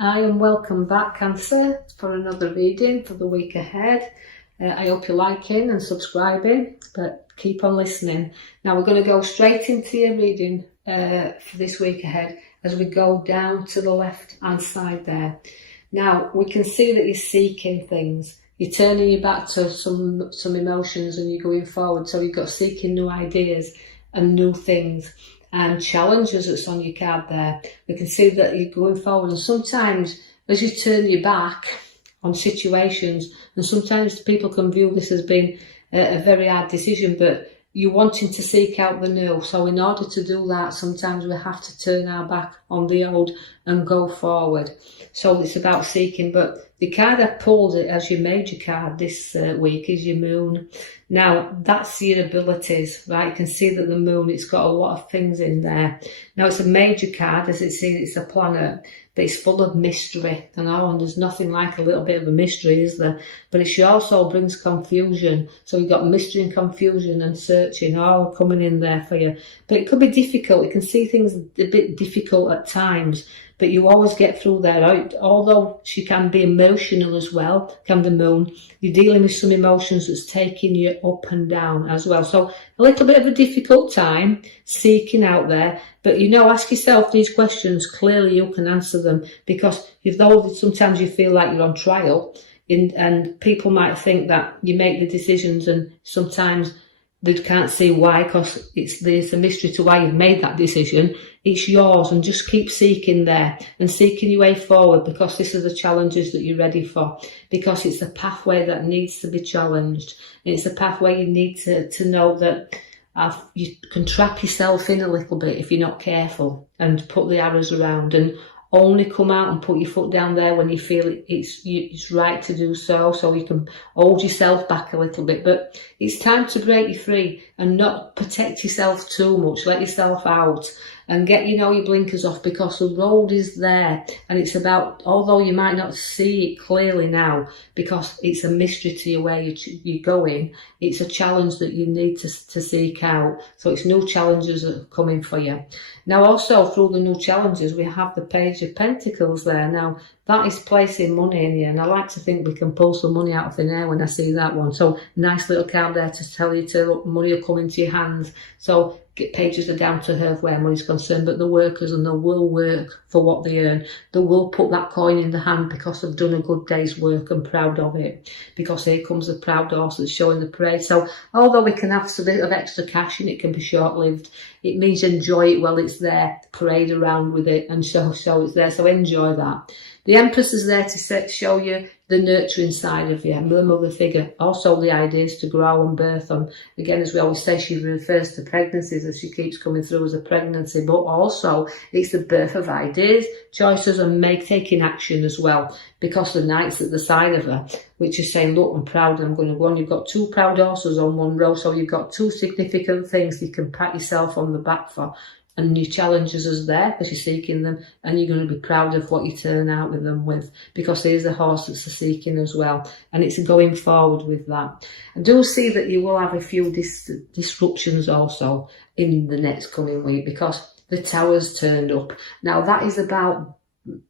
Hi and welcome back, Cancer, for another reading for the week ahead. I hope you're liking and subscribing, but keep on listening. Now we're going to go straight into your reading for this week ahead as we go down to the left hand side there. Now we can see that you're seeking things. You're turning your back to some emotions and you're going forward. So you've got seeking new ideas and new things. And challenges that's on your card there. We can see that you're going forward, and sometimes as you turn your back on situations, and sometimes people can view this as being a very hard decision, but you're wanting to seek out the new. So in order to do that, sometimes we have to turn our back on the old and go forward. So it's about seeking, but the card I pulled it as your major card this week is your moon. Now that's your abilities, right? You can see that the moon, it's got a lot of things in there. Now it's a major card, as it's a planet, but it's full of mystery. And there's nothing like a little bit of a mystery, is there? But it also brings confusion. So you've got mystery and confusion and searching all coming in there for you. But it could be difficult. You can see things a bit difficult at times, but you always get through there. Although she can be emotional as well, can the moon, you're dealing with some emotions that's taking you up and down as well. So a little bit of a difficult time seeking out there, but ask yourself these questions. Clearly you can answer them, because though sometimes you feel like you're on trial, and people might think that you make the decisions and sometimes they can't see why, because there's a mystery to why you've made that decision. It's yours, and just keep seeking there and seeking your way forward, because this are the challenges that you're ready for, because it's a pathway that needs to be challenged. It's a pathway you need to know that you can trap yourself in a little bit if you're not careful, and put the arrows around, and only come out and put your foot down there when you feel it's right to do so. So you can hold yourself back a little bit, but it's time to break you free and not protect yourself too much. Let yourself out and get your blinkers off, because the road is there, and it's about, although you might not see it clearly now because it's a mystery to you where you're going, it's a challenge that you need to seek out. So it's new challenges that are coming for you. Now also through the new challenges we have the Page of Pentacles there. Now that is placing money in you, and I like to think we can pull some money out of thin air when I see that one. So nice little card there to tell you money will come into your hands. So pages are down to earth where money's concerned, but the workers, and they will work for what they earn. They will put that coin in the hand because they've done a good day's work and proud of it, because here comes the proud horse that's showing the parade. So although we can have a bit of extra cash and it can be short-lived, it means enjoy it while it's there, parade around with it and show it's there. So enjoy that. The Empress is there to show you the nurturing side of you, the mother figure, also the ideas to grow and birth on. Again, as we always say, she refers to pregnancies as she keeps coming through as a pregnancy, but also it's the birth of ideas, choices, and taking action as well, because the Knight's at the side of her, which is saying, look, I'm proud and I'm going to go on. You've got two proud horses on one row, so you've got two significant things you can pat yourself on the back for. And new challenges is there because you're seeking them, and you're going to be proud of what you turn out with them with, because there's a horse that's a seeking as well, and it's going forward with that. I do see that you will have a few disruptions also in the next coming week, because the Tower's turned up. Now that is about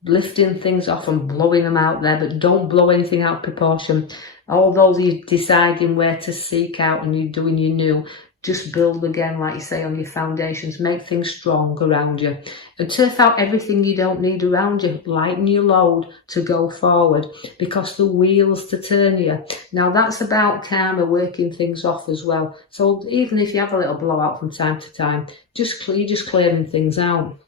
lifting things off and blowing them out there, but don't blow anything out of proportion. Although you're deciding where to seek out and you're doing your new, just build again, like you say, on your foundations. Make things strong around you, and turf out everything you don't need around you. Lighten your load to go forward, because the wheels to turn you. Now that's about karma, working things off as well. So even if you have a little blowout from time to time, you're just clearing things out.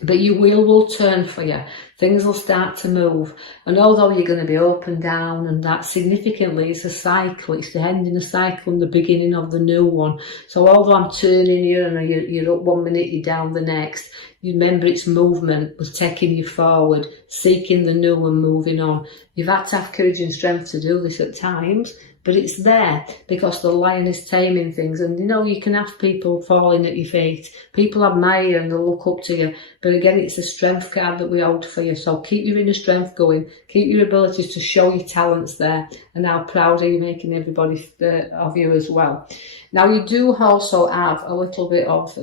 But your wheel will turn for you. Things will start to move. And although you're going to be up and down, and that significantly, it's a cycle. It's the ending of a cycle and the beginning of the new one. So although I'm turning you and you're up one minute, you're down the next, you remember it's movement was taking you forward, seeking the new and moving on. You've had to have courage and strength to do this at times, but it's there because the lion is taming things. And you can have people falling at your feet. People admire you and they'll look up to you. But again, it's a strength card that we hold for you. So keep your inner strength going. Keep your abilities to show your talents there, and how proud are you making everybody of you as well. Now you do also have a little bit of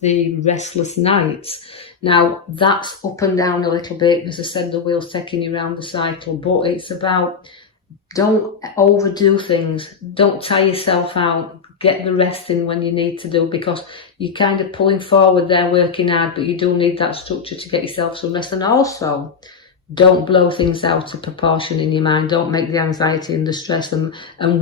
the restless nights. Now, that's up and down a little bit. As I said, the wheel's taking you around the cycle, but it's about, don't overdo things. Don't tire yourself out. Get the rest in when you need to do, because you're kind of pulling forward there, working hard, but you do need that structure to get yourself some rest. And also, don't blow things out of proportion in your mind. Don't make the anxiety and the stress and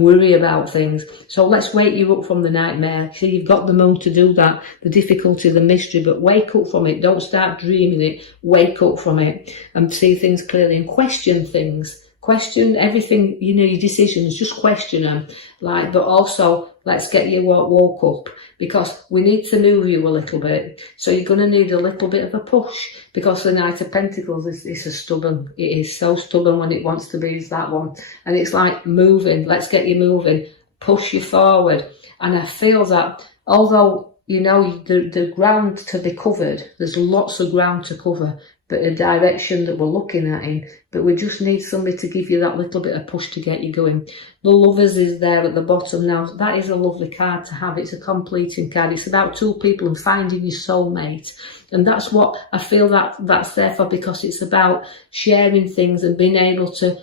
worry about things. So let's wake you up from the nightmare. See, you've got the moon to do that, the difficulty, the mystery, but wake up from it. Don't start dreaming it. Wake up from it and see things clearly and question things. Question everything, you know, your decisions, just question them. But also, let's get you woke up, because we need to move you a little bit. So you're going to need a little bit of a push, because the Knight of Pentacles is stubborn. It is so stubborn when it wants to be, is that one. And it's like moving. Let's get you moving. Push you forward. And I feel that, although, you know, the ground to be covered, there's lots of ground to cover, but a direction that we're looking at in, but we just need somebody to give you that little bit of push to get you going. The Lovers is there at the bottom. Now, that is a lovely card to have. It's a completing card. It's about two people and finding your soulmate. And that's what I feel that's there for, because it's about sharing things and being able to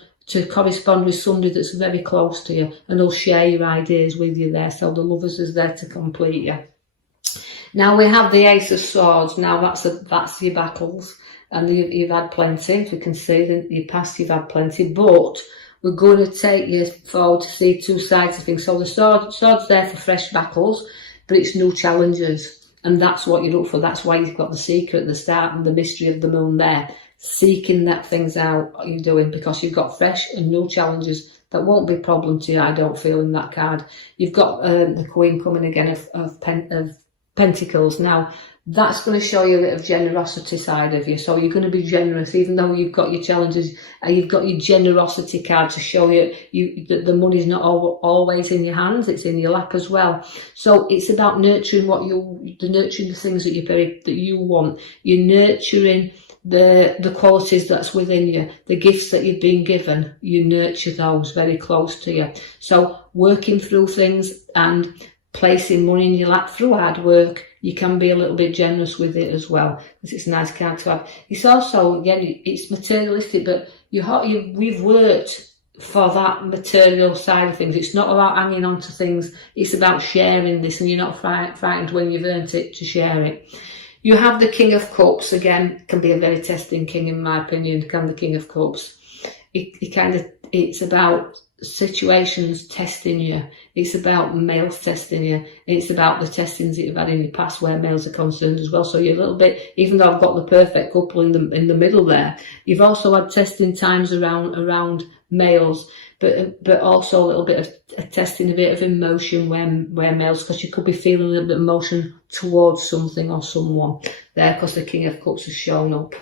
correspond with somebody that's very close to you, and will share your ideas with you there. So the Lovers is there to complete you. Now we have the Ace of Swords. Now that's your battles. And you've had plenty. If you can see that your past, you've had plenty. But we're going to take you forward to see two sides of things. So the sword's there for fresh battles, but it's new challenges. And that's what you look for. That's why you've got the secret at the start and the mystery of the moon there. Seeking that things out, what you're doing, because you've got fresh and new challenges that won't be a problem to you, I don't feel, in that card. You've got the Queen coming again of Pentacles. Now, that's going to show you a bit of generosity side of you. So you're going to be generous, even though you've got your challenges, and you've got your generosity card to show you that the money's not always in your hands, it's in your lap as well. So it's about nurturing nurturing the things that you want. You're nurturing the qualities that's within you, the gifts that you've been given. You nurture those very close to you. So working through things and placing money in your lap through hard work, you can be a little bit generous with it as well, because it's a nice card to have. It's also, again, it's materialistic, but we've worked for that material side of things. It's not about hanging on to things, it's about sharing this, and you're not frightened when you've earned it to share it. You have the King of Cups. Again, can be a very testing king, in my opinion, can the King of Cups. It's about situations testing you. It's about males testing you. It's about the testings that you've had in your past where males are concerned as well. So you're a little bit, even though I've got the perfect couple in the middle there, you've also had testing times around males, but also a little bit of testing, a bit of emotion where males, because you could be feeling a little bit of emotion towards something or someone there, because the King of Cups has shown up.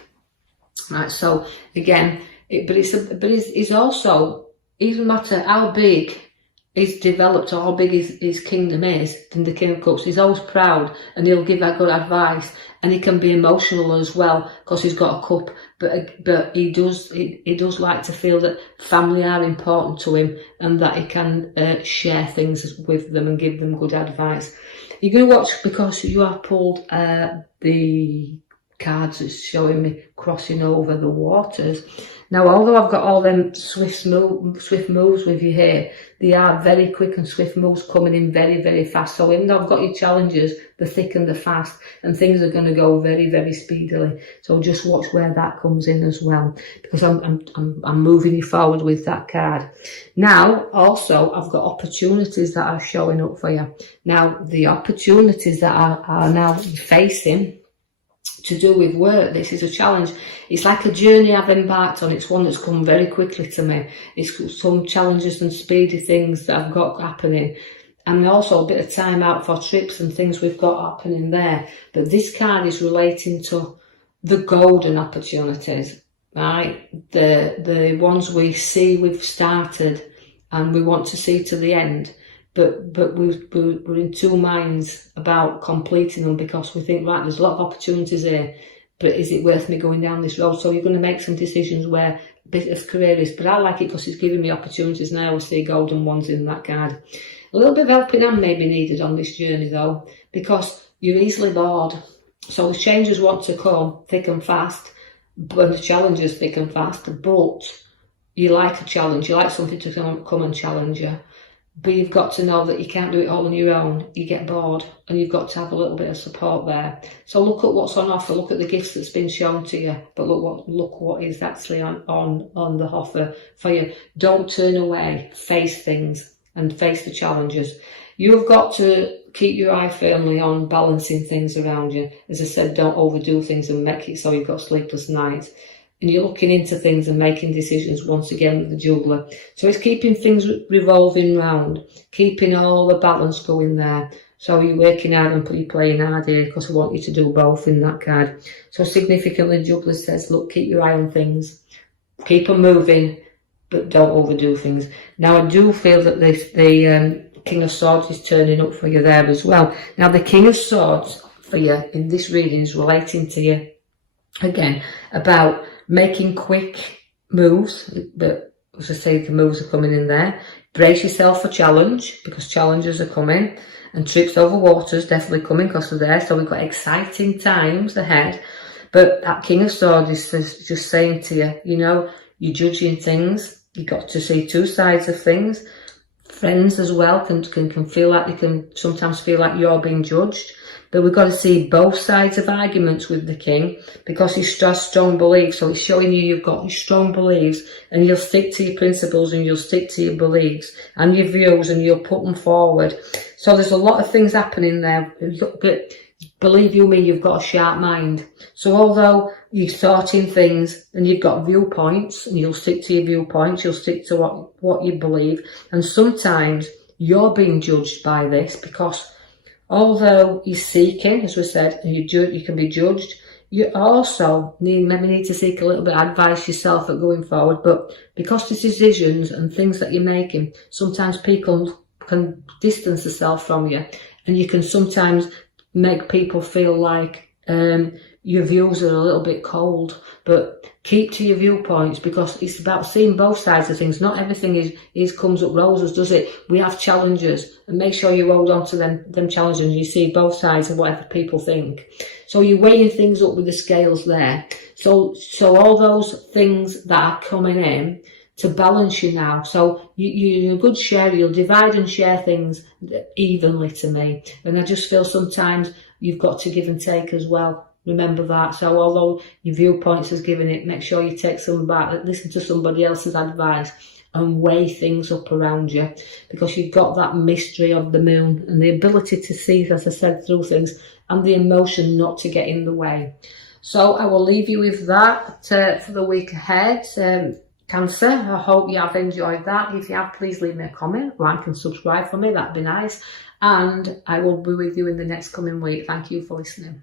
Right. So again, it's also, even matter how big he's developed or how big his kingdom is, in the King of Cups, he's always proud, and he'll give that good advice, and he can be emotional as well, because he's got a cup, but he does like to feel that family are important to him, and that he can share things with them and give them good advice. You're going to watch, because you have pulled the cards that's showing me crossing over the waters. Now, although I've got all them swift moves with you here, they are very quick and swift moves coming in very, very fast. So even though I've got your challenges, the thick and the fast, and things are going to go very, very speedily. So just watch where that comes in as well, because I'm moving you forward with that card. Now, also, I've got opportunities that are showing up for you. Now, the opportunities that are now facing to do with work, this is a challenge. It's like a journey I've embarked on. It's one that's come very quickly to me. It's some challenges and speedy things that I've got happening, and also a bit of time out for trips and things we've got happening there. But this card is relating to the golden opportunities, right? The ones we see we've started and we want to see to the end. But we're in two minds about completing them, because we think, right, there's a lot of opportunities here, but is it worth me going down this road? So you're going to make some decisions where a bit of career is, but I like it because it's giving me opportunities, and I always see golden ones in that card. A little bit of helping hand may be needed on this journey though, because you're easily bored. So the changes want to come thick and fast, but the challenges thick and fast, but you like a challenge, you like something to come and challenge you. But you've got to know that you can't do it all on your own. You get bored, and you've got to have a little bit of support there. So look at what's on offer. Look at the gifts that's been shown to you. But look what is actually on the offer for you. Don't turn away. Face things and face the challenges. You've got to keep your eye firmly on balancing things around you. As I said, don't overdo things and make it so you've got sleepless nights. And you're looking into things and making decisions once again with the juggler. So it's keeping things revolving round, keeping all the balance going there. So you're working hard and you're playing hard here because I want you to do both in that card. So significantly, the juggler says, look, keep your eye on things, keep them moving, but don't overdo things. Now, I do feel that the King of Swords is turning up for you there as well. Now, the King of Swords for you in this reading is relating to you, again, about making quick moves, but as I say, the moves are coming in there. Brace yourself for challenge, because challenges are coming, and trips over waters definitely coming because of there. So we've got exciting times ahead. But that King of Swords is just saying to you, you know, you're judging things. You've got to see two sides of things. Friends as well can feel like they can sometimes feel like you're being judged. But we've got to see both sides of arguments with the king, because he's strong beliefs. So it's showing you've got strong beliefs, and you'll stick to your principles and you'll stick to your beliefs and your views, and you'll put them forward. So there's a lot of things happening there. But believe you me, you've got a sharp mind. So although you're sorting things and you've got viewpoints, and you'll stick to your viewpoints, you'll stick to what you believe. And sometimes you're being judged by this, because although you're seeking, as we said, and you can be judged, you also maybe need to seek a little bit of advice yourself at going forward. But because the decisions and things that you're making, sometimes people can distance themselves from you, and you can sometimes make people feel like your views are a little bit cold. But keep to your viewpoints, because it's about seeing both sides of things. Not everything comes up roses, does it? We have challenges, and make sure you hold on to them challenges and you see both sides of whatever people think. So you're weighing things up with the scales there. So all those things that are coming in to balance you now. So you're a good sharer. You'll divide and share things evenly to me. And I just feel sometimes you've got to give and take as well. Remember that. So although your viewpoints is giving it, make sure you take some back, listen to somebody else's advice, and weigh things up around you, because you've got that mystery of the moon and the ability to see, as I said, through things, and the emotion not to get in the way. So I will leave you with that for the week ahead. Cancer, I hope you have enjoyed that. If you have, please leave me a comment, like and subscribe for me, that'd be nice. And I will be with you in the next coming week. Thank you for listening.